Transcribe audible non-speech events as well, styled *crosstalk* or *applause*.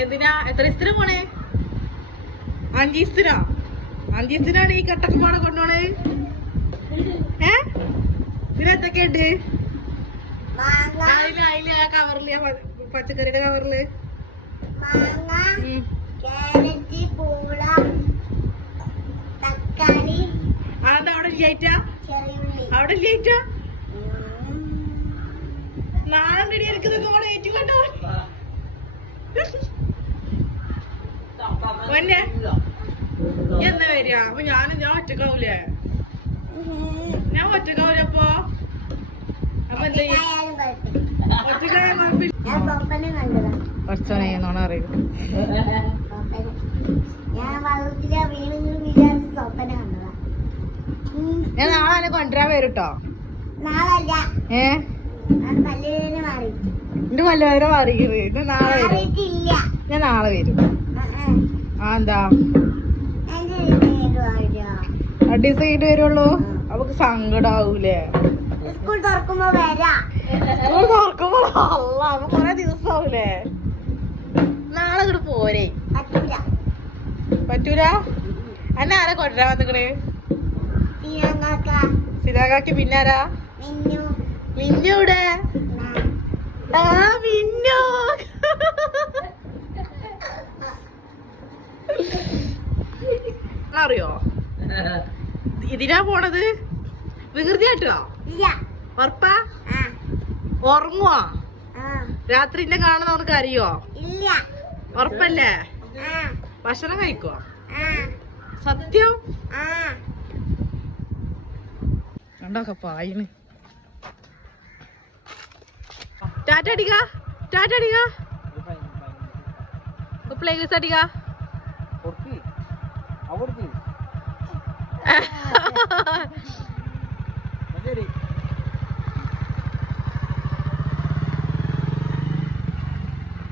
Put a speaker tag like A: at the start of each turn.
A: എന്തിനാ? എത്ര ദിവസത്തിന് പോണേ അഞ്ച് ദിവസത്തിനോ അഞ്ച് ദിവസത്തിനാണ് ഈ കട്ടക്ക് പോണെ കൊണ്ടോണേ. ഏ? ഇതിനെന്തൊക്കെയുണ്ട് അതിൽ അതിൽ ആ കവറിൽ പച്ചക്കറിയുടെ
B: കവറിൽ
A: അതെന്താ അവിടെ ഇല്ലായിട്ടാ അവിടെ ഇല്ലായിട്ടാ നാളെ എടുക്കുന്നത് അവിടെ ഏറ്റു കേട്ടോ പൊന്നെ എന്നാ വരിക? അപ്പൊ ഞാൻ ഞാൻ ഒറ്റക്കാവൂലേ? ഞാൻ ഒറ്റക്കാവൂല അപ്പൊ അപ്പൊ എന്താ ചെയ്യ? ഒറ്റക്കായ കുറച്ചോനെ നോണ അറിയും
B: ഞാൻ
A: നാളെ കൊണ്ടുവരാൻ വരും കേട്ടോ ഏ? എന്റെ മല്ലവേദന മാറിയത് നാളെ വരും. ഞാൻ നാളെ വരും.
B: ആ,
A: എന്താ? കഴിഞ്ഞിട്ട് വരുള്ളൂ. അവക്ക് സങ്കടാവൂലേ.
B: സ്കൂൾ തുറക്കുമ്പോ വരാം.
A: സ്കൂൾ തുറക്കുമ്പോ അല്ല അപ്പൊ കൊറേ ദിവസാവൂലേ. നാളെ ഇങ്ങോട്ട് പോരെ. പറ്റൂല. എന്നെ ആരാ കൊണ്ടുവരാൻ വന്നിക്കണ്? സിനാകാക്ക് പിന്നാരാ?
B: മെന്നു.
A: മിന്നൂടെ ആ മിന്നു അറിയോ? ഇതിനാ പോണത്? വികൃതിയായിട്ടോ
B: ഇല്ല.
A: ഉറപ്പാ?
B: ആ.
A: ഉറങ്ങുവാ?
B: ആ.
A: രാത്രി എന്നെ കാണുന്ന അവർക്ക് അറിയോ
B: ഇല്ല.
A: ഉറപ്പല്ലേ?
B: ആ.
A: ഭക്ഷണം കഴിക്കോ
B: ആ.
A: സത്യം?
B: ആ.
A: കണ്ടോക്കെ പായിന്. ടാറ്റ അടിക്കാ. ടാറ്റ അടിക്ക. പ്ലേസ് അടിക്ക. आवडती. *laughs*